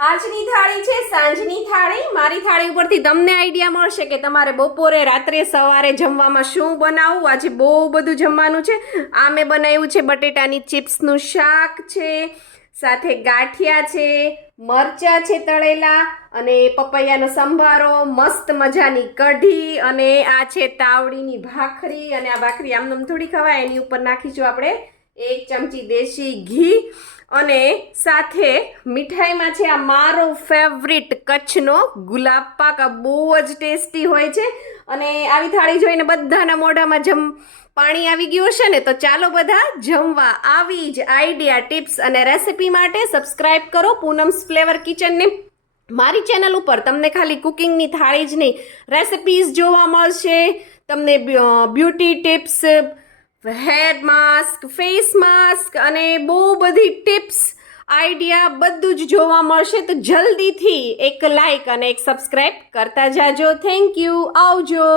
આજની થાળી છે સાંજની થાળી। મારી થાળી ઉપરથી તમને આઈડિયા મળશે કે તમારે બપોરે, રાત્રે, સવારે જમવામાં શું બનાવવું। આજે બહુ બધું જમવાનું છે। આ મેં બનાવ્યું છે બટેટાની ચિપ્સનું શાક છે, સાથે ગાંઠિયા છે, મરચાં છે તળેલા, અને પપૈયાનો સંભારો, મસ્ત મજાની કઢી, અને આ છે તાવડીની ભાખરી। અને આ ભાખરી આમનામ થોડી ખવાય, એની ઉપર નાખીશું આપણે 1 ચમચી દેશી ઘી, અને સાથે મીઠાઈમાં છે આ મારો ફેવરિટ કચ્છનો ગુલાબ પાક। આ બહુ જ ટેસ્ટી હોય છે, અને આવી થાળી જોઈને બધાના મોઢામાં પાણી આવી ગયું હશે ને। તો ચાલો બધા જમવા। આવી જ આઈડિયા, ટિપ્સ અને રેસિપી માટે સબસ્ક્રાઇબ કરો પૂનમ્સ ફ્લેવર કિચનને। મારી ચેનલ ઉપર તમને ખાલી કુકિંગની થાળી જ નહીં, રેસિપીઝ જોવા મળશે, તમને beauty tips, hair mask, face mask, અને બહુ બધી ટિપ્સ, આઈડિયા બધું જ જોવા મળશે। તો જલ્દીથી એક લાઈક અને એક સબસ્ક્રાઇબ કરતા જાજો। થેન્ક યુ, આવજો।